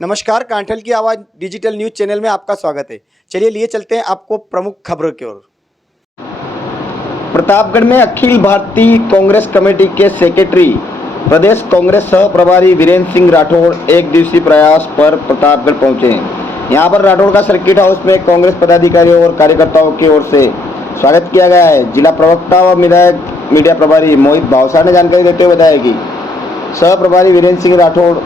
नमस्कार, कांठल की आवाज़ डिजिटल न्यूज़ चैनल में आपका स्वागत है। चलिए लिए चलते हैं आपको प्रमुख खबरों की ओर। प्रतापगढ़ में अखिल भारतीय कांग्रेस कमेटी के सेक्रेटरी प्रदेश कांग्रेस सह प्रभारी वीरेंद्र सिंह राठौड़ एक दिवसीय प्रयास पर प्रतापगढ़ पहुंचे हैं। यहां पर राठौड़ का सर्किट हाउस में कांग्रेस पदाधिकारियों और कार्यकर्ताओं की ओर से स्वागत किया गया है। जिला प्रवक्ता व मीडिया प्रभारी मोहित भावसार ने जानकारी देते हुए बताया कि सह प्रभारी वीरेंद्र सिंह राठौड़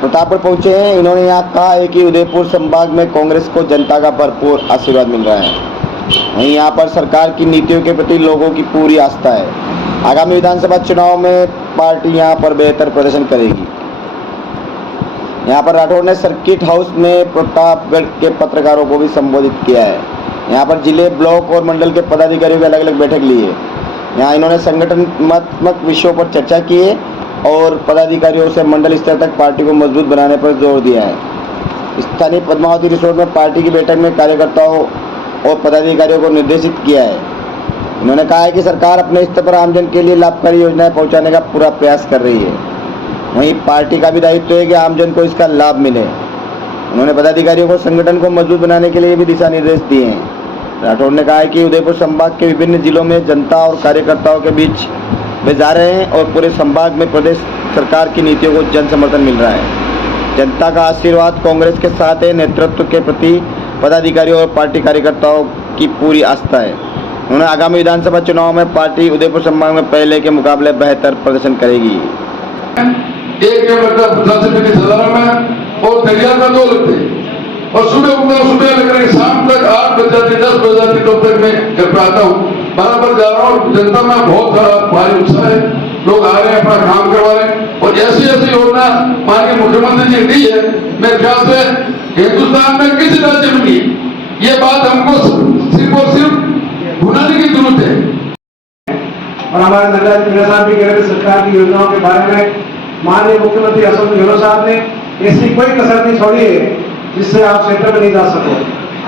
प्रतापगढ़ पहुंचे हैं। इन्होंने यहाँ कहा है कि उदयपुर संभाग में कांग्रेस को जनता का भरपूर आशीर्वाद मिल रहा है। वहीं यहाँ पर सरकार की नीतियों के प्रति लोगों की पूरी आस्था है। आगामी विधानसभा चुनाव में पार्टी यहाँ पर बेहतर प्रदर्शन करेगी। यहाँ पर राठौड़ ने सर्किट हाउस में प्रतापगढ़ के पत्रकारों को भी संबोधित किया है। यहाँ पर जिले, ब्लॉक और मंडल के पदाधिकारियों की अलग अलग बैठक ली है। यहाँ इन्होंने संगठनात्मक विषयों पर चर्चा की है और पदाधिकारियों से मंडल स्तर तक पार्टी को मजबूत बनाने पर जोर दिया है। स्थानीय पद्मावती रिसोर्ट में पार्टी की बैठक में कार्यकर्ताओं और पदाधिकारियों को निर्देशित किया है। उन्होंने कहा है कि सरकार अपने स्तर पर आमजन के लिए लाभकारी योजनाएं पहुंचाने का पूरा प्रयास कर रही है। वहीं पार्टी का भी दायित्व है कि आमजन को इसका लाभ मिले। उन्होंने पदाधिकारियों को संगठन को मजबूत बनाने के लिए भी दिशा निर्देश दिए हैं। राठौड़ ने कहा है कि उदयपुर संभाग के विभिन्न जिलों में जनता और कार्यकर्ताओं के बीच वे जा रहे हैं और पूरे संभाग में प्रदेश सरकार की नीतियों को जन समर्थन मिल रहा है। जनता का आशीर्वाद कांग्रेस के साथ है। नेतृत्व के प्रति पदाधिकारियों और पार्टी कार्यकर्ताओं की पूरी आस्था है। उन्होंने आगामी विधानसभा चुनाव में पार्टी उदयपुर संभाग में पहले के मुकाबले बेहतर प्रदर्शन करेगी। एक मतलब में और तैयार में 2 लगते और सुबह लेकर शाम तक 8 बज जाती 10 बज जाती तब तक मैं घर पे आता हूँ, बराबर जा रहा हूँ। जनता में बहुत सारा भारी उत्साह है। लोग आ रहे हैं, अपना काम करवा रहे हैं और ऐसी योजना माननीय मुख्यमंत्री जी दी है। मेरे ख्याल से हिंदुस्तान में किसी राज्य में नहीं, ये बात हमको सिर्फ और सिर्फ भुनाने की जरूरत है। और हमारे नगर साहब भी कह रहे थे सरकार की योजनाओं के बारे में। माननीय मुख्यमंत्री अशोक गहलोत साहब ने ऐसी कोई कसर नहीं छोड़ी है जिससे आप क्षेत्र में नहीं जा सको।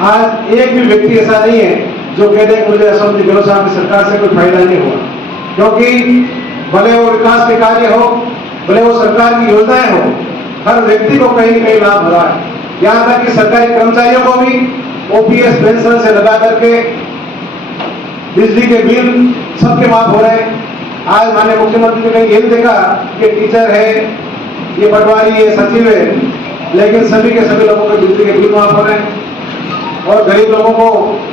आज एक भी व्यक्ति ऐसा नहीं है जो कहते हैं मुझे अशोक गहलोत साहब की सरकार से कोई फायदा नहीं हुआ, क्योंकि भले वो विकास के कार्य हो, भले वो सरकार की योजनाएं हो, हर व्यक्ति को कहीं न कहीं लाभ हो रहा है। यहाँ तक कि सरकारी कर्मचारियों को भी ओपीएस पेंशन से लगा करके बिजली के बिल सबके माफ हो रहे हैं। आज माननीय मुख्यमंत्री ने कहीं ये भी देखा कि टीचर है, ये पटवारी है, सचिव है, लेकिन सभी के सभी लोगों को बिजली के बिल माफ हो रहे हैं और गरीब लोगों को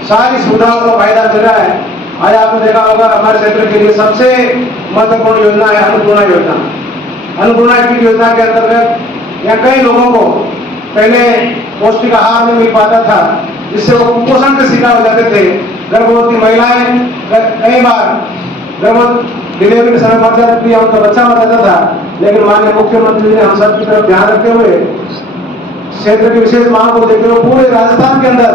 सारी सुविधाओं का फायदा मिल रहा है। आज आपने देखा होगा हमारे क्षेत्र के लिए सबसे महत्वपूर्ण योजना है अन्नपूर्णा योजना। अन्नपूर्णा की योजना के अंतर्गत यहाँ कई लोगों को पहले पौष्टिक आहार नहीं मिल पाता था, जिससे वो कुपोषण के शिकार हो जाते थे। गर्भवती महिलाएं कई बार डिलीवरी के समय मर जाती थी, उनका बच्चा मर जाता था, लेकिन माननीय मुख्यमंत्री ने हम सब की तरफ ध्यान रखते हुए क्षेत्र की विशेष मांग को देखते हुए पूरे राजस्थान के अंदर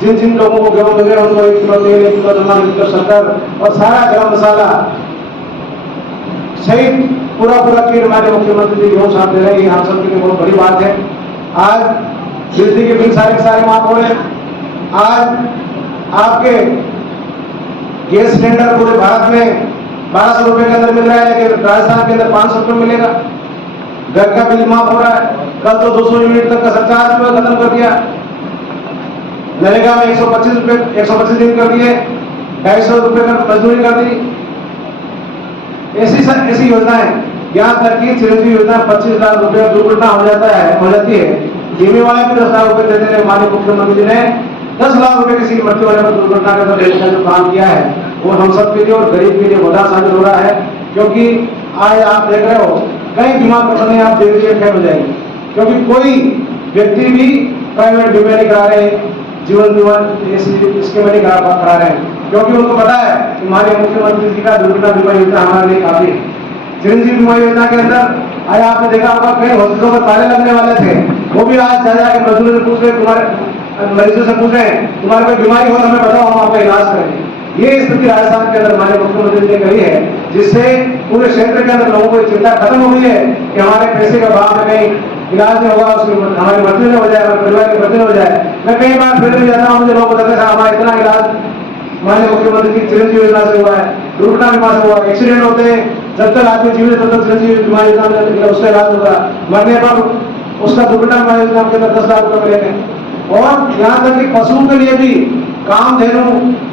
जिन जिन लोगों को गेहूं मिले उनको 1 किलो तेल, 1 किलो नमक, 1 किलो शक्कर और सारा गरम मसाला सहित पूरा किट माननीय मुख्यमंत्री जी गेहूं साथ दे रहे हैं। हम सब के लिए बहुत बड़ी बात है। आज बिजली के बिल सारे माफ हो रहे हैं। आज आपके गैस सिलेंडर पूरे भारत में 1200 रुपए के अंदर मिल रहा है, लेकिन राजस्थान के अंदर 500 रुपए मिलेगा। घर का बिल माफ हो रहा है। कल तो 200 यूनिट तक का सरचार्ज खत्म कर दिया। नरेगा में 125 दिन कर दिए, 250 रुपए का मजदूरी कर दी। ऐसी योजनाएं, यहाँ तक की चिरंजीवी योजना 25 लाख रुपए दुर्घटना हो जाती है, बीमे वाले भी 10 लाख रुपए देते हैं। माननीय मुख्यमंत्री ने 10 लाख रुपए किसी मृत्यु वाले पर दुर्घटना के अंदर देने का जो काम किया है वो हम सब के लिए और गरीब के लिए बड़ा साबित हो रहा है। क्योंकि आज आप देख रहे हो कई बीमा कंपनियां आप धीरे फेल हो जाएंगी, क्योंकि कोई व्यक्ति भी प्राइवेट बीमा नहीं करा रहे, जीवन बीमा इसके में नहीं करा रहे हैं, क्योंकि उनको पता है कि माननीय मुख्यमंत्री जी का दुर्घटना बीमा योजना हमारे लिए काफी है। चिरंजीवी बीमा योजना के अंदर आज आपने देखा होगा कई हॉस्पिटलों में ताले लगने वाले थे, वो भी आज जाके मजदूरों से पूछ रहे, तुम्हारे मरीजों से पूछ रहे हैं तुम्हारे कोई बीमारी हो तो हमें बताओ, हम आपका इलाज करेंगे। ये स्थिति राजस्थान के अंदर माननीय मुख्यमंत्री ने कही है, जिससे पूरे क्षेत्र के अंदर लोगों को चिंता खत्म हो गई है कि हमारे पैसे का भाव में कहीं इलाज नहीं होगा, उसकी हमारी मृत्यु नहीं हो जाए, हमारे परिवार की मृत्यु नहीं हो जाए। मैं कई बार फिर भी जाता हूँ, मुझे लोग बताते हैं हमारा इतना इलाज माननीय मुख्यमंत्री की चिरंजीवी योजना से हुआ है, दुर्घटना बीमा से हुआ, एक्सीडेंट होते हैं, जब तक आदमी जीवित तब तक चिरंजीवी बीमा योजना में उसका इलाज होगा, मरने पर उसका दुर्घटना बीमा योजना के अंदर 10 लाख रुपए मिलेंगे। और यहाँ तक कि पशुओं के लिए भी कामधेनु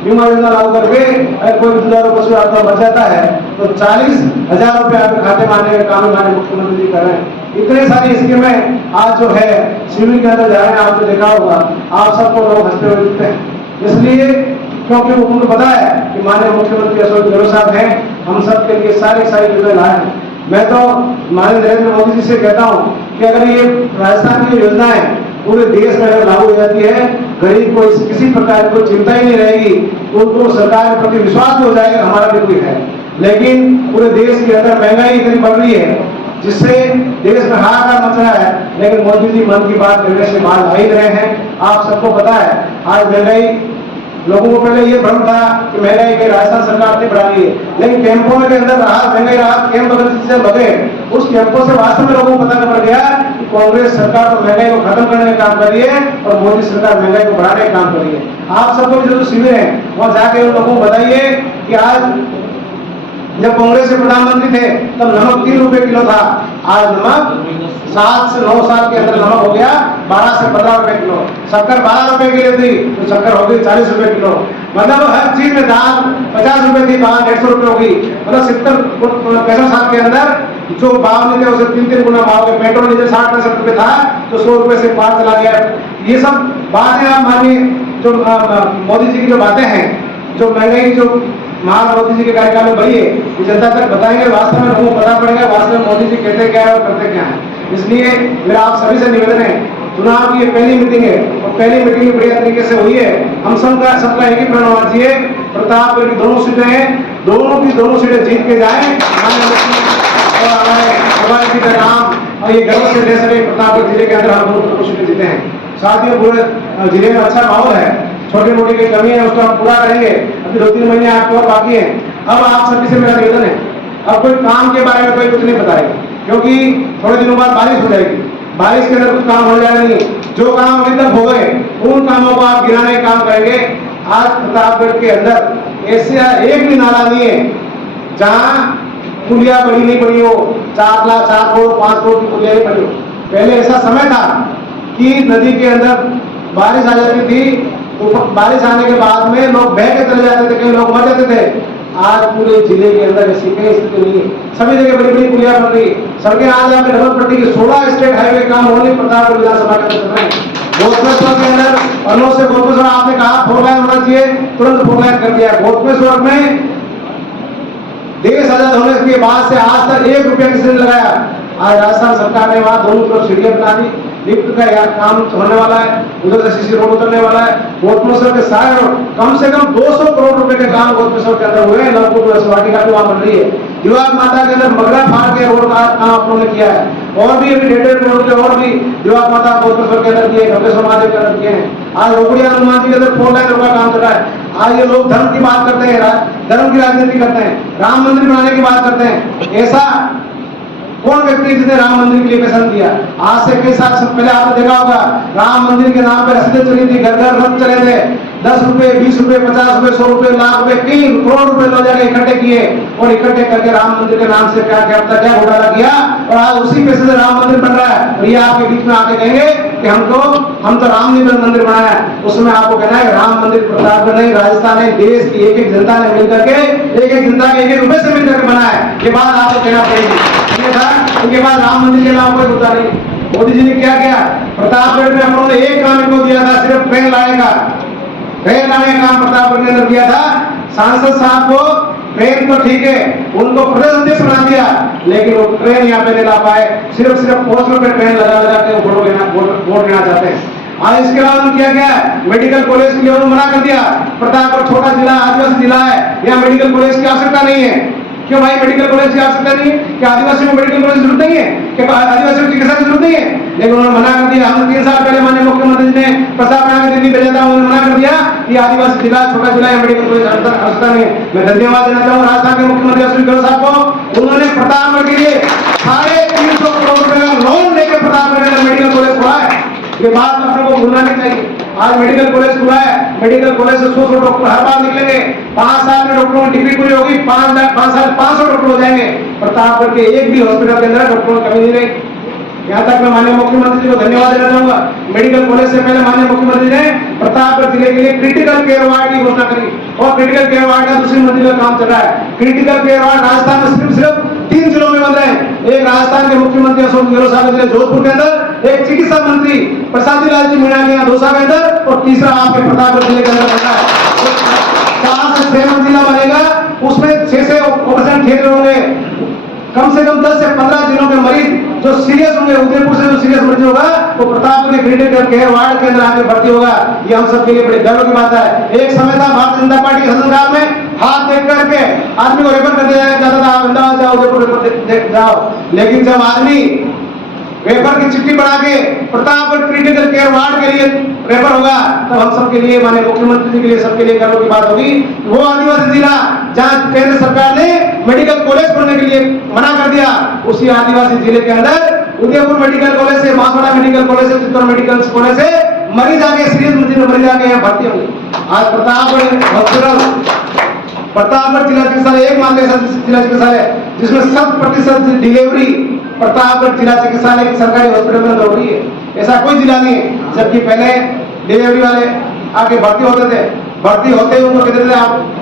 बीमा योजना लागू करके अगर कोई दुधारू पशु आपका बच जाता है तो 40,000 रुपए आपके खाते में आने का काम हमारे मुख्यमंत्री जी कर रहे हैं। इतने सारी स्कीमें आज जो है सिविल के अंदर जा रहे हैं, आपने देखा होगा, आप सबको लोग हंसते हुए दिखते हैं। इसलिए क्योंकि उनको पता है कि माननीय मुख्यमंत्री अशोक गहलोत साहब हैं, हम सब के लिए सारी योजना लाए हैं। मैं तो माननीय नरेंद्र मोदी जी से कहता हूँ कि अगर ये राजस्थान की योजनाएं पूरे देश में अगर लागू हो जाती है, गरीब को किसी प्रकार की चिंता ही नहीं रहेगी, तो उनको सरकार के प्रति विश्वास हो जाएगा हमारा भी कोई है। लेकिन पूरे देश के अंदर महंगाई इतनी बढ़ रही है जिससे देश में हाहाकार मच रहा है, लेकिन मोदी जी मन की बात करने से बाहर आ ही रहे हैं। आप सबको पता है आज महंगाई, लोगों को पहले ये भ्रम था कि महंगाई के राजस्थान सरकार ने बढ़ा दी है, लेकिन कैंपों के अंदर महंगाई राहत कैंप अगर लगे, उस कैंपों से वास्तव में लोगों को पता पड़ गया कि कांग्रेस सरकार तो महंगाई को खत्म करने का काम कर रही है और मोदी सरकार महंगाई को बढ़ाने का काम कर रही है। आप सबको जो शिविर है वहां जाके उन लोगों को बताइए कि आज जब कांग्रेस के प्रधानमंत्री थे तब नमक 3 रुपए किलो था, आज नमक 7 से 9 साल के अंदर नमक हो गया 12 से 15 रुपए किलो। शक्कर 12 रुपए की थी तो शक्कर हो गई 40 रुपए किलो। मतलब हर चीज में दाल 50 रुपए थी, दाल 150 रुपए होगी। मतलब 70-65 साल के अंदर जो भाव नहीं थे उसे 3-3 गुना भाव गए। पेट्रोल डीजल 60-65 रुपए था तो 100 रुपए से पार चला गया। ये सब बातें आप मानिए जो मोदी जी की जो बातें हैं, जो महंगाई जो महान मोदी जी के कार्यकाल में बढ़ी है, जनता तक बताएंगे, वास्तव में लोगों को पता पड़ेगा वास्तव में मोदी जी कहते क्या है और करते क्या है। इसलिए मेरा आप सभी से निवेदन है, चुनाव की ये पहली मीटिंग है और पहली मीटिंग बढ़िया तरीके से हुई है। हम सबका एक ही प्रण होना चाहिए, प्रतापगढ़ की दोनों सीटें हैं, दोनों सीटें जीत के जाए और हमारे जी का नाम और ये गर्व से दे सके प्रतापगढ़ जिले के अंदर हम दोनों सीटें जीते हैं। साथ ही पूरे जिले में अच्छा माहौल है, छोटी मोटी की कमी है उसको हम पूरा करेंगे। अभी 2-3 महीने आपको और बाकी है। अब आप सभी से मेरा निवेदन है, अब कोई काम के बारे में कोई कुछ नहीं बताएगा, क्योंकि थोड़े दिनों बाद बारिश हो जाएगी, बारिश के अंदर कुछ काम हो जाएगा नहीं। जो काम अभी तक हो गए उन कामों को आप गिराने का काम करेंगे। आज प्रतापगढ़ के अंदर ऐसा एक भी नाला नहीं है जहाँ पुलिया बड़ी नहीं पड़ी हो, 4 लाख 4 करोड़ 5 करोड़ की पुलिया नहीं पड़ी हो। पहले ऐसा समय था कि नदी के अंदर बारिश आ जाती थी तो बारिश आने के बाद में लोग बह के चले जाते थे, कई लोग मर जाते थे। आज पूरे जिले के अंदर ऐसी कई स्थिति नहीं है, सभी जगह बड़ी बड़ी पुलिया बन रही, सड़कें आज यहाँ पे डबल पट्टी की 16 स्टेट हाईवे काम होने प्रतापगढ़ विधानसभा के अंदर घोटमेश्वर के अंदर अनों से घोटमेश्वर आपने कहा 4 लाइन होना चाहिए, तुरंत 4 लाइन कर दिया। घोटमेश्वर में देश आजाद होने के बाद से आज तक 1 रुपया किसी ने लगाया। आज राजस्थान सरकार ने वहां दोनों तरफ सीढ़ियां बना दी, लिफ्ट का यार काम होने वाला है, उधर से सीसी रोड उतरने वाला है। घोटमेश्वर के सारे रोड कम से कम 200 करोड़ रुपए के काम घोटमेश्वर के अंदर हुए हैं। नवपुर वाटिका भी वहां बन रही है। युवा माता के अंदर मगरा फाड़ के रोड का काम आप लोगों ने किया है, और भी अभी 1.5 करोड़ के और भी युवा माता घोटमेश्वर के अंदर किए, कपिलेश्वर महादेव के अंदर किए हैं। आज रोकड़िया हनुमान जी के अंदर 4 लाइन रोड का काम चल रहा है। आज ये लोग धर्म की बात करते हैं, धर्म की राजनीति करते हैं, राम मंदिर बनाने की बात करते हैं। ऐसा कौन व्यक्ति जिसने राम मंदिर के लिए पैसा दिया? आज से कई साल पहले आपने देखा होगा राम मंदिर के नाम पर रसीदें चली थी, घर घर रथ चले थे, 10 रुपए 20 रुपए 50 रुपए 100 रुपए लाख रुपए कई करोड़ रुपए लोग जाके इकट्ठे किए और इकट्ठे करके राम मंदिर के नाम से क्या घोटाला किया और आज उसी पैसे से राम मंदिर बन रहा है। और ये आपके बीच में आके कहेंगे कि हम तो राम मंदिर बनाया है। उसमें आपको कहना है राम मंदिर प्रतापगढ़ नहीं, राजस्थान है, देश की एक जनता ने मिलकर के एक जनता के 1 रुपए से मिलकर के बनाया है। ये बात आपको कहना पड़ेगी। उनके बाद राम मंदिर के अलावा कोई मुद्दा नहीं। मोदी जी ने क्या किया? प्रतापगढ़ में हम लोगों ने एक काम इनको दिया था, सिर्फ ट्रेन लाने का काम प्रतापगढ़ के अंदर दिया था। सांसद साहब को ट्रेन तो ठीक है, उनको प्रदेश अध्यक्ष बना दिया, लेकिन वो ट्रेन यहाँ पे नहीं ला पाए। सिर्फ पोस्टर पे ट्रेन लगा के वोट लेना चाहते हैं। आज इसके अलावा उन्होंने क्या किया? मेडिकल कॉलेज के लिए उन्होंने मना कर दिया। प्रतापगढ़ छोटा जिला, आदिवासी जिला है, यहाँ मेडिकल कॉलेज की आवश्यकता नहीं है। क्यों भाई मेडिकल कॉलेज की आवश्यकता नहीं है? क्या आदिवासियों को मेडिकल कॉलेज की जरूरत नहीं है? क्या आदिवासियों को चिकित्सा की जरूरत नहीं है? लेकिन उन्होंने मना कर दिया। हमने 3 साल पहले माननीय मुख्यमंत्री जी ने प्रस्ताव बना के दिल्ली भेजा था, उन्होंने मना कर दिया कि आदिवासी जिला छोटा जिला है, मेडिकल कॉलेज आवश्यकता नहीं है। मैं धन्यवाद देना चाहूँ राजस्थान के मुख्यमंत्री अशोक गहलोत साहब को। उन्होंने प्रतापगढ़ के लिए 350 करोड़ रुपए का लोन लेकर प्रतापगढ़ में मेडिकल कॉलेज खोला है। ये बात अपने को भूलना नहीं चाहिए। आज मेडिकल कॉलेज खुला है, मेडिकल कॉलेज से 100 डॉक्टर हर बार निकलेंगे। 5 साल में डॉक्टरों की डिग्री पूरी होगी, 5 साल 500 डॉक्टर हो जाएंगे। प्रतापगढ़ के एक भी हॉस्पिटल के अंदर डॉक्टरों की कमी नहीं रही। यहाँ तक मैं माननीय मुख्यमंत्री जी को धन्यवाद देना चाहूंगा। मेडिकल कॉलेज से पहले माननीय मुख्यमंत्री ने प्रतापगढ़ जिले के लिए क्रिटिकल केयर वार्ड की घोषणा करी और क्रिटिकल केयर वार्ड का दूसरी मंजिल का काम चल रहा है। क्रिटिकल केयर वार्ड राजस्थान में सिर्फ 3 जिलों में बन रहे हैं। एक राजस्थान के मुख्यमंत्री अशोक गहलोत साहब जिले जोधपुर के अंदर, एक चिकित्सा मंत्री प्रसादी लाल जी मीणा के यहाँ दौसा के अंदर, और तीसरा आपके प्रतापगढ़ जिले के अंदर बन रहा है। 4 से 6 मंजिला बनेगा, उसमें 6 से ऑपरेशन थिएटर होंगे। कम से कम 10 से 15 जिलों के मरीज जो सीरियस होंगे, उदयपुर से जो सीरियस मरीज होगा वो प्रतापगढ़ के क्रिटिकल केयर वार्ड के अंदर आके भर्ती होगा। ये हम सबके लिए बड़े गर्व की बात है। एक समय था भारतीय जनता पार्टी के शासनकाल में हाथ देख करके आदमी को रेफर कर दिया जाता था, अहमदाबाद जाओ, उदयपुर जाओ, लेकिन जब आदमी रेफर की चिट्ठी बढ़ा के प्रतापगढ़ क्रिटिकल केयर वार्ड के लिए रेफर होगा, तब हम सबके लिए, माननीय मुख्यमंत्री जी के लिए, सबके लिए गर्व की बात होगी। वो आदिवासी जिला जहां केंद्र सरकार ने मेडिकल कॉलेज खोलने के लिए मना कर दिया, उसी आदिवासी जिले के अंदर उदयपुर मेडिकल कॉलेज से, बांसवाड़ा मेडिकल कॉलेज से, चित्तौड़ मेडिकल कॉलेज से मरीज आके, सीरियस मरीज आके यहाँ भर्ती होंगे। आज प्रतापगढ़ हॉस्पिटल, प्रतापगढ़ जिला चिकित्सालय एकमात्र ऐसा जिला चिकित्सालय जिसमें 100% डिलीवरी प्रतापगढ़ जिला चिकित्सालय की सरकारी हॉस्पिटल में हो रही है। ऐसा कोई जिला नहीं है। जबकि पहले डिलीवरी वाले आके भर्ती होते थे, भर्ती होते ही उनको कहते थे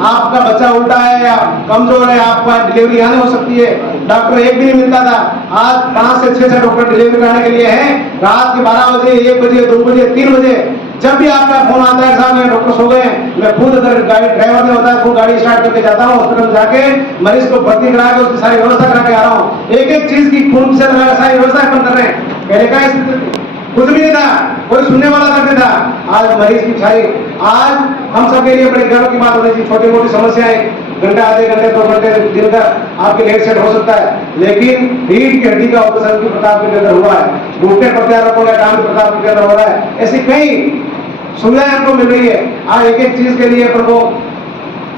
आपका बच्चा उल्टा है या कमजोर है, आपका डिलीवरी यहाँ नहीं हो सकती है, डॉक्टर एक भी नहीं मिलता था। आज 5 से 6 डॉक्टर डिलीवरी कराने के लिए हैं। रात के 12 बजे, 1 बजे, 2 बजे, 3 बजे जब भी आपका फोन आता है, साहब ये डॉक्टर सो गए, मैं खुद, अगर गाड़ी ड्राइवर ने होता है, खुद गाड़ी स्टार्ट करके जाता हूँ, हॉस्पिटल जाके मरीज को भर्ती करा के उसकी सारी व्यवस्था करा के आ रहा हूँ। एक चीज की खून से लगा सारी व्यवस्था अपन कर रहे हैं। पहले का स्थिति कुछ भी नहीं था, कोई सुनने वाला तक नहीं था। आज मरीज की छाई, आज हम सबके लिए बड़े गर्व की बात होनी चाहिए। छोटी मोटी समस्याएं घंटा, आधे घंटे, 2 घंटे दिन का आपके लेट सेट हो सकता है, लेकिन रीढ़ की हड्डी का ऑपरेशन भी प्रतापगढ़ के अंदर हुआ है, घुटने प्रत्यारोपण का काम भी प्रतापगढ़ के अंदर हो रहा है। ऐसी कई सुविधाएं हमको मिल रही है। आज एक चीज के लिए अपन को,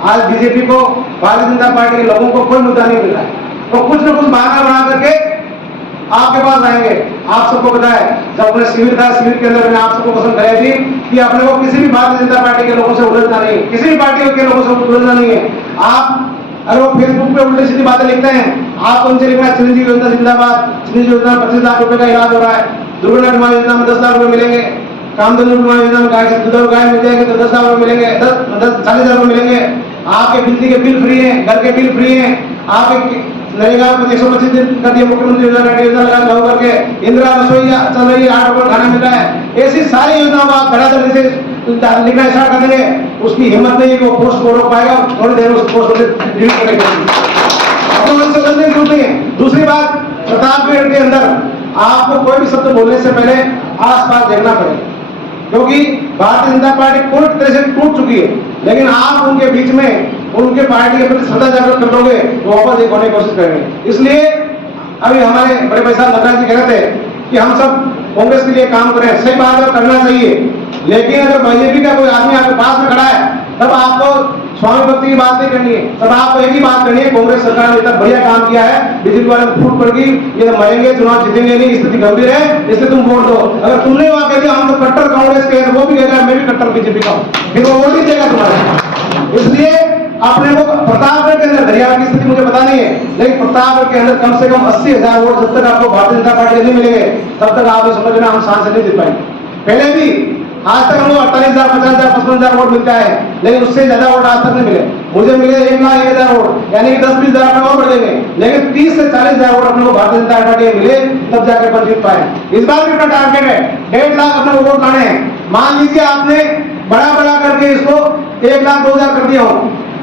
आज बीजेपी को, भारतीय जनता पार्टी के लोगों को कोई मुद्दा नहीं मिल रहा है, तो कुछ न कुछ बहाना बना करके आपके पास आएंगे। आप सबको पता है, जब अपने शिविर था, शिविर के अंदर मैंने आप सबको पसंद कराई थी कि अपने को किसी भी भारतीय जनता पार्टी के लोगों से उलझना नहीं है, किसी भी पार्टी के लोगों से उलझना नहीं है। आप अगर वो फेसबुक पे उल्टी सीधी बातें लिखते हैं, आप उनसे लिखना चिरंजीवी योजना जिंदाबाद, चिरंजीवी योजना 25 लाख रुपए का इलाज हो रहा है, दुर्घटना बीमा योजना में 10 लाख रुपए मिलेंगे, कामधेनु बीमा योजना में गाय मिल जाएगी तो 10 लाख रुपए मिलेंगे, 40 हजार रुपए मिलेंगे। आपके बिजली के बिल फ्री है, घर के बिल फ्री है, आपके नरेगा में 125 दिन कर दिया मुख्यमंत्री योजना लगा लागू करके, इंदिरा रसोई चल रही है, 8 रुपए खाना मिल रहा है। ऐसी सारी योजनाओं को आप धड़ाधड़ से लिखना स्टार्ट कर देंगे, उसकी हिम्मत नहीं है कि वो पोस्ट को रोक पाएगा, थोड़ी देर उस पोस्ट को डिलीट करेगा। दूसरी बात, प्रतापगढ़ के अंदर आपको कोई भी शब्द बोलने से पहले आसपास देखना पड़ेगा, क्योंकि भारतीय जनता पार्टी पूरी तरह से टूट चुकी है, लेकिन आप उनके बीच में उनके पार्टी के प्रति श्रद्धा जागृत कर दोगे तो वापस एक होने की कोशिश करेंगे। इसलिए अभी हमारे बड़े भाई साहब नटराज जी कह रहे थे कि हम सब कांग्रेस के लिए काम करें, सही बात है, करना चाहिए, लेकिन अगर बीजेपी का कोई आदमी आपके पास में खड़ा है तब आपको स्वामी भक्ति की बात नहीं करनी है, तब आपको एक ही बात करनी है, कांग्रेस सरकार ने इतना बढ़िया काम किया है, बिजली वाले में फूट पड़ गई, ये मरेंगे, चुनाव जीतेंगे नहीं, स्थिति गंभीर है, इसलिए तुम वोट दो। अगर तुमने वहां कह दिया हम तो कट्टर कांग्रेस के, वो भी कहेगा मैं भी कट्टर बीजेपी का हूं, फिर वो वोट दीजिएगा तुम्हारे। इसलिए अपने को प्रतापगढ़ के अंदर, हरियाणा की स्थिति मुझे पता नहीं है, लेकिन प्रतापगढ़ के अंदर कम से कम 80,000 वोट जब तक आपको भारतीय जनता पार्टी के नहीं मिलेंगे तब तक आप समझना हम सांसद नहीं जीत पाएंगे। पहले भी आज तक हमको 48,000, 50,000, 55,000 वोट मिलता है, लेकिन उससे ज्यादा वोट आज तक नहीं मिले। मुझे मिले 1,01,000 वोट, यानी कि 10-20,000 अपने और बढ़ जाएंगे, लेकिन 30 से 40,000 वोट अपने को भारतीय जनता पार्टी के मिले तब जाकर अपन जीत पाए। इस बार भी अपना टारगेट है 1.5 लाख अपने को वोट लाने हैं। मान लीजिए आपने बड़ा करके इसको 1,02,000 कर दिया हो,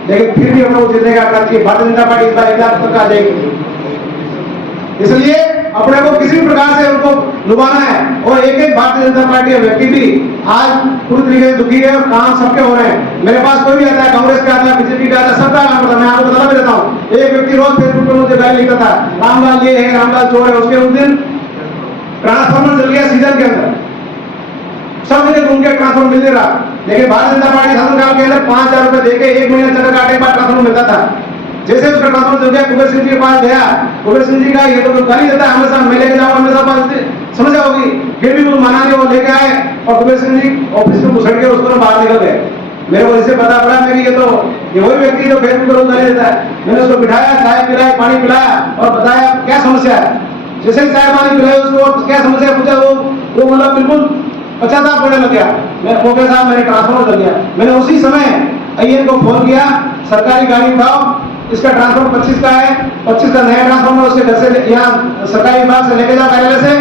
लेकिन फिर भी हम लोग जीतने का भारतीय जनता पार्टी इस बार 1 लाख तक आ जाएगी। इसलिए अपने को किसी भी प्रकार से उनको लुभाना है, और एक भारतीय जनता पार्टी के व्यक्ति भी आज पूरी तरीके से दुखी है और काम सबके हो रहे हैं। मेरे पास कोई भी आता है, कांग्रेस का आता है, बीजेपी का आता है, सबका काम करता है, मैं आपको बता देता हूँ। एक व्यक्ति रोज फेसबुक पर मुझे गाली लिखता था, रामलाल ये है, रामलाल चोर है, उसके उस दिन ट्रांसफार्मर चल गया सीजन के अंदर, सब जगह घूम के ट्रांसफार्मर मिल रहा, लेकिन भारतीय जनता पार्टी शासनकाल के अंदर 5,000 रुपए देके 1 महीने चक्कर काटे के बाद ट्रांसफार्मर मिलता था। जैसे उसका ट्रांसफर हो गया, कुबेर सिंह जी के पास गया, कुबेर सिंह जी का ये तो गाली देता है हमेशा, मैं लेके जाऊँ हमेशा, समझ होगी, फिर भी वो माना नहीं, वो लेके आए और कुबेर सिंह जी ऑफिस में घुसड़ के उसको बाहर निकल गए। मेरे को इससे पता पड़ा मेरी ये वही व्यक्ति जो फेसबुक पर गाली देता है। मैंने उसको बिठाया, चाय पिलाया, पानी पिलाया और बताया क्या समस्या है। जैसे ही चाय पानी पिलाए उसको क्या समस्या पूछा, वो मतलब बिल्कुल पश्चाताप होने लग गया। मैं ओके साहब मेरे ट्रांसफर लग गया। मैंने उसी समय आईएन को फोन किया, सरकारी गाड़ी उठाओ, इसका ट्रांसफर 25 का है, 25 का नया ट्रांसफर उसके घर से यहाँ सरकारी विभाग से लेके जाओ कार्यालय से,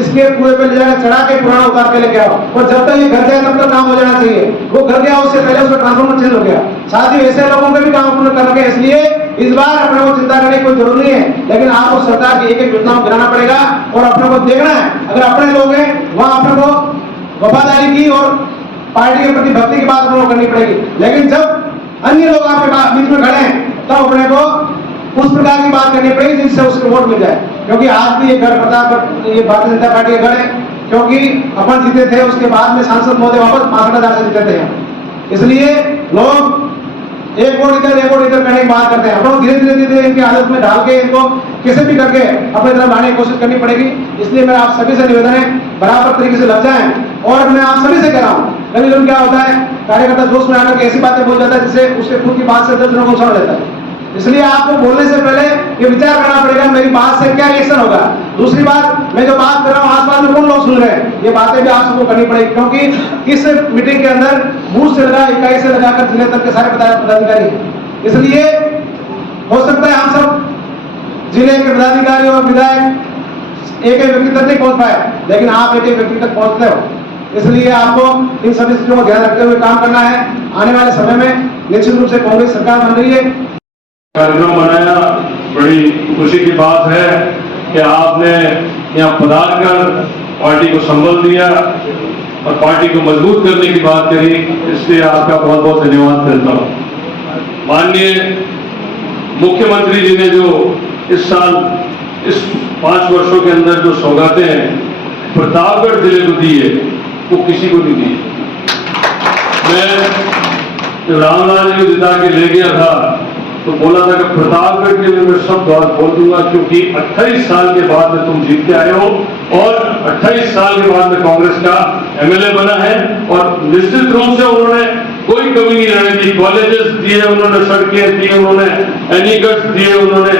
इसके पूरे पे ले जाकर चढ़ा के पुराना उतार के लेके आओ, और जब तक ये घर जाए तब तक काम हो जाना चाहिए। वो घर गया उससे पहले उसका ट्रांसफॉर्मर चेंज हो गया। साथ ही ऐसे लोगों के भी काम पूर्ण करना है, इसलिए इस बार अपने को चिंता करने की कोई जरूरत नहीं है, लेकिन आपको सरकार की एक एक योजना को गिराना पड़ेगा और अपने को देखना है। अगर अपने लोग हैं वहां अपने को वफादारी की और पार्टी के प्रति भक्ति की बात अपने को करनी पड़ेगी, लेकिन जब अन्य लोग आपके बीच में खड़े हैं तब अपने को उस प्रकार की बात करनी पड़ेगी जिससे उसको वोट मिल जाए। क्योंकि आज भी ये गढ़ प्रताप ये भारतीय जनता पार्टी का गढ़ है, क्योंकि अपन जीते थे, उसके बाद में सांसद महोदय वापस 65,000 से जीते थे। इसलिए लोग एक वोट इधर करने की बात करते हैं। अपन धीरे धीरे इनकी आदत में डाल के इनको किसी भी करके अपने तरफ लाने की कोशिश करनी पड़ेगी। इसलिए मेरा आप सभी से निवेदन है, बराबर तरीके से लग जाएं। और मैं आप सभी से कह रहा हूँ, कभी कभी क्या होता है, कार्यकर्ता जोश में आकर के ऐसी बातें बोल जाता है जिससे उसके खुद की बात से 10 जनों को नुकसान हो जाता है। इसलिए आपको बोलने से पहले ये विचार करना पड़ेगा मेरी बात से क्या रिएक्शन होगा। दूसरी बात, मैं जो बात कर रहा हूँ आसपास में कौन लोग सुन रहे हैं, ये बातें भी आप सबको करनी पड़ेगी, क्योंकि इस मीटिंग के अंदर बूथ से लगा इकाई से लगाकर जिले तक के सारे पदाधिकारी हैं। इसलिए हो सकता है हम सब जिले के पदाधिकारी और विधायक एक व्यक्ति तक नहीं पहुंच पाए, लेकिन आप एक व्यक्ति तक पहुंचते हो। इसलिए आपको इन सभी चीजों को ध्यान रखते हुए काम करना है। आने वाले समय में निश्चित रूप से कांग्रेस सरकार बन रही है। कार्यक्रम बनाया, बड़ी खुशी की बात है कि आपने यहाँ पधार कर पार्टी को संबल दिया और पार्टी को मजबूत करने की बात करी, इसलिए आपका बहुत बहुत धन्यवाद करता हूँ। माननीय मुख्यमंत्री जी ने जो इस साल इस 5 वर्षों के अंदर जो सौगातें प्रतापगढ़ जिले को दी है वो किसी को नहीं दी। मैं रामलाल जी को जिता के ले गया था तो बोला था कि प्रतापगढ़ के लिए मैं सब द्वार खोल दूंगा, क्योंकि 28 साल के बाद में तुम जीत के आए हो और 28 साल के बाद में कांग्रेस का एमएलए बना है। और निश्चित रूप से उन्होंने कोई कमी नहीं रहने दी, कॉलेजेस दिए उन्होंने, सड़कें दी उन्होंने, एनीकट्स दिए उन्होंने,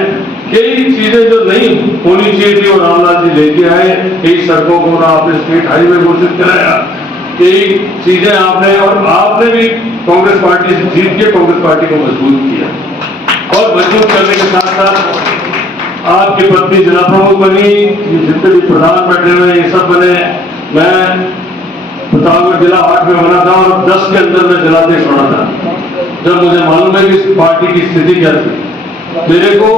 कई चीजें जो नहीं होनी चाहिए थी वो रामलाल जी लेके आए। कई सड़कों को आपने स्टेट हाईवे घोषित कराया, कई चीजें आपने, और आपने भी कांग्रेस पार्टी से जीत के कांग्रेस पार्टी को मजबूत किया। और मजबूत करने के साथ साथ आपकी पत्नी जिला प्रमुख बनी, जितने भी प्रधान बैठे हुए ये सब बने। मैं प्रतापगढ़ जिला 8 में बना था और 10 के अंदर में जिलाध्यक्ष बना था। जब मुझे मालूम है कि इस पार्टी की स्थिति क्या थी, मेरे को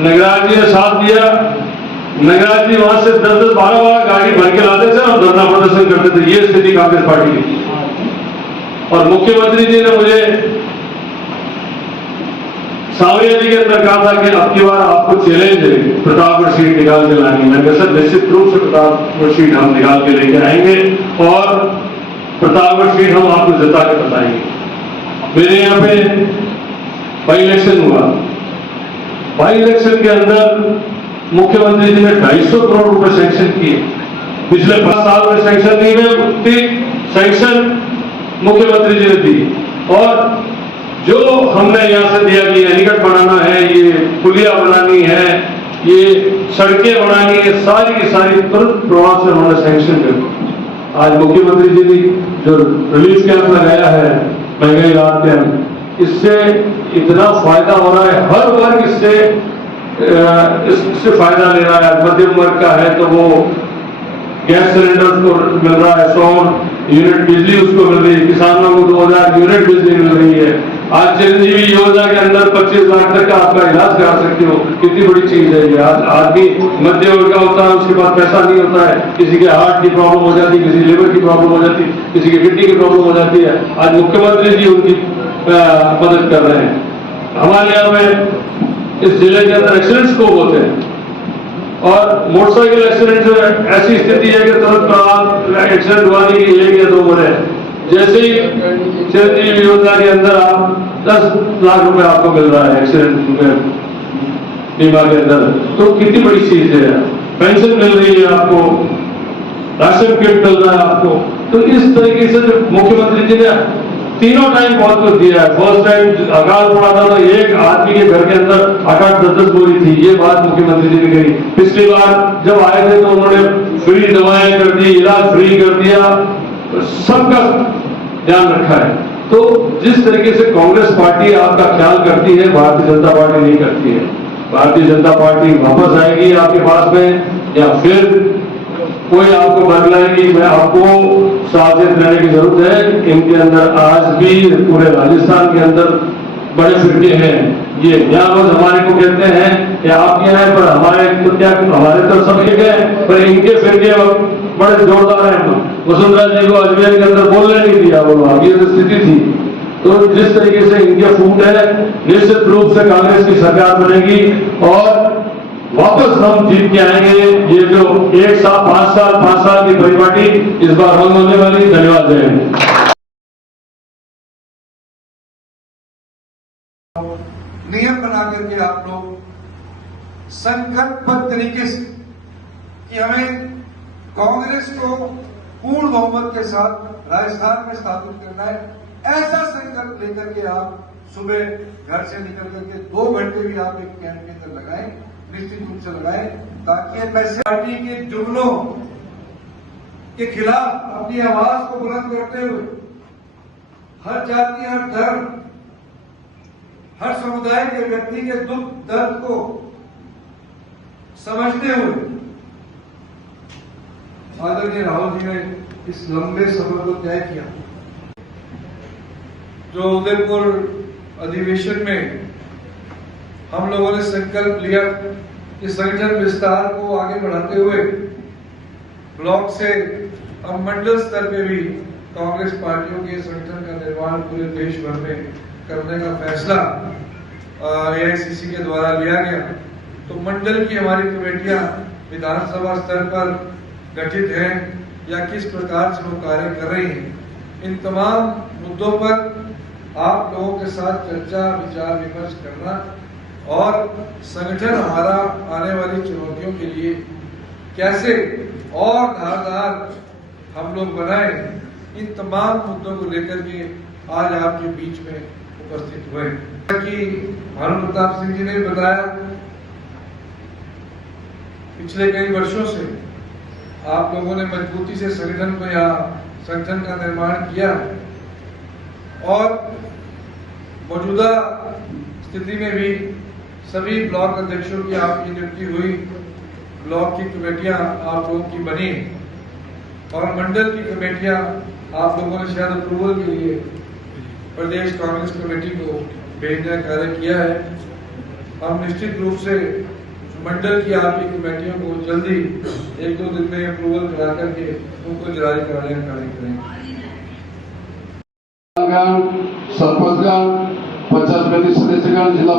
नगराज जी ने साथ दिया। नगराज जी वहां से 10-10, 12 गाड़ी भर के लाते थे और धरना प्रदर्शन करते थे। ये स्थिति कांग्रेस पार्टी की। और मुख्यमंत्री जी ने मुझे सावरिया जी के अंदर कहा था कि अब की बार आपको चैलेंज है प्रतापगढ़ सीट निकाल के लानी। मैंने कहा सर निश्चित रूप से प्रतापगढ़ सीट हम निकाल के लेके आएंगे और प्रतापगढ़ सीट हम आपको जिता के बताएंगे। मेरे यहाँ पे बाई इलेक्शन हुआ। बाई इलेक्शन के अंदर मुख्यमंत्री जी ने 250 करोड़ रुपए सैंक्शन किए। पिछले 5 साल में सैंक्शन नहीं हुए, उतनी सैंक्शन मुख्यमंत्री जी ने दी। और जो हमने यहाँ से दिया कि एनीकट बनाना है, ये पुलिया बनानी है, ये सड़कें बनानी है, सारी की सारी तुरंत प्रभाव से उन्होंने सैंक्शन कर दी। आज मुख्यमंत्री जी ने जो रिलीफ कैंप लगाया है महंगाई राहत कैंप, इससे इतना फायदा हो रहा है, हर वर्ग इससे फायदा ले रहा है। मध्यम वर्ग का है तो वो गैस सिलेंडर को मिल रहा है, 100 यूनिट बिजली उसको मिल रही है, किसानों को 2000 यूनिट बिजली मिल रही है। आज चिरंजीवी योजना के अंदर 25 लाख तक का आपका इलाज करा सकते हो, कितनी बड़ी चीज है ये। आज आदमी मध्य वर्ग का होता है, उसके पास पैसा नहीं होता है, किसी के हार्ट की प्रॉब्लम हो जाती है, किसी लिवर की प्रॉब्लम हो जाती है, किसी की किडनी की प्रॉब्लम हो जाती है। आज मुख्यमंत्री जी उनकी मदद कर रहे हैं। हमारे यहाँ में इस जिले के अंदर एक्सीडेंट स्कोप होते हैं और मोटरसाइकिल एक्सीडेंट ऐसी स्थिति है कि तुरंत एक्सीडेंट हुआ नहीं कि 1 या 2 मरे। जैसे ही चिरंजीवी योजना के अंदर आप 10 लाख रुपए आपको मिल रहा है एक्सीडेंट बीमा के अंदर, तो कितनी बड़ी चीज है। पेंशन मिल रही है आपको, राशन किट मिल रहा है आपको। तो इस तरीके से जो मुख्यमंत्री जी ने तीनों टाइम बहुत कुछ दिया है। फर्स्ट टाइम अकाल पड़ा था तो एक आदमी के घर के अंदर 8-10 बोरी थी, ये बात मुख्यमंत्री जी ने कही। पिछली बार जब आए थे तो उन्होंने फ्री दवाएं कर दी, इलाज फ्री कर दिया, सबका ध्यान रखा है। तो जिस तरीके से कांग्रेस पार्टी आपका ख्याल करती है, भारतीय जनता पार्टी नहीं करती है। भारतीय जनता पार्टी वापस आएगी आपके पास में, या फिर कोई आपको बदलाएगी? मैं आपको सावधान रहने की जरूरत है। इनके अंदर आज भी पूरे राजस्थान के अंदर बड़े फिरके हैं। ये यहाँ रोज हमारे को कहते हैं कि आप क्या है, पर हमारे तो क्या, हमारे तो सब एक है, पर इनके फिरके बड़े जोरदार हैं। वसुंधरा जी को अजमेर के अंदर बोलने नहीं दिया, वो आगे तो स्थिति थी। तो जिस तरीके से इनके फूट है, निश्चित रूप से कांग्रेस की सरकार बनेगी और वापस हम जीत के आएंगे। ये जो 1 साल 5 साल की परिपाटी इस बार रंग होने वाली। धन्यवाद। जय हिंद। नियम बना करके आप लोग संकल्पबद्ध तरीके से कि हमें कांग्रेस को पूर्ण बहुमत के साथ राजस्थान में स्थापित करना है, ऐसा संकल्प लेकर के आप सुबह घर से निकल करके 2 घंटे भी आप एक कैंप के अंदर लगाएं, निश्चित रूप से लगाएं, ताकि पैसे पार्टी के जुमलों के खिलाफ अपनी आवाज को बुलंद करते हुए हर जाति, हर धर्म, हर समुदाय के व्यक्ति के दुख दर्द को समझते हुए आदरणीय राहुल जी ने इस लंबे सफर को तय किया। जो उदयपुर अधिवेशन में हम लोगों ने संकल्प लिया कि संगठन विस्तार को आगे बढ़ाते हुए ब्लॉक से अब मंडल स्तर पे भी कांग्रेस पार्टियों के संगठन का निर्माण पूरे देश भर में करने का फैसला एआईसीसी के द्वारा लिया गया। तो मंडल की हमारी कमेटियां विधानसभा स्तर पर गठित हैं या किस प्रकार से वो कार्य कर रही हैं, इन तमाम मुद्दों पर आप लोगों के साथ चर्चा विचार विमर्श करना और संगठन हमारा आने वाली चुनौतियों के लिए कैसे और धारदार हम लोग बनाए, इन तमाम मुद्दों को लेकर के आज आपके बीच में उपस्थित हुए। कि भानु प्रताप सिंह जी ने बताया, पिछले कई वर्षों से आप लोगों ने मजबूती से संगठन को यहाँ संगठन का निर्माण किया और मौजूदा स्थिति में भी सभी ब्लॉक अध्यक्षों की आपकी नियुक्ति हुई, ब्लॉक की कमेटियां आप लोगों की बनी और मंडल की कमेटियां आप लोगों ने शायद अप्रूवल के लिए प्रदेश कांग्रेस कमेटी को भेजने का कार्य किया है। हम निश्चित रूप से मंडल की आपकी कमेटियों को जल्दी 1-2 दिन में अप्रूवल करा करके उनको जारी कराने का कार्य करेंगे। सरपंचगण, पंचायत समिति सदस्यगण, जिला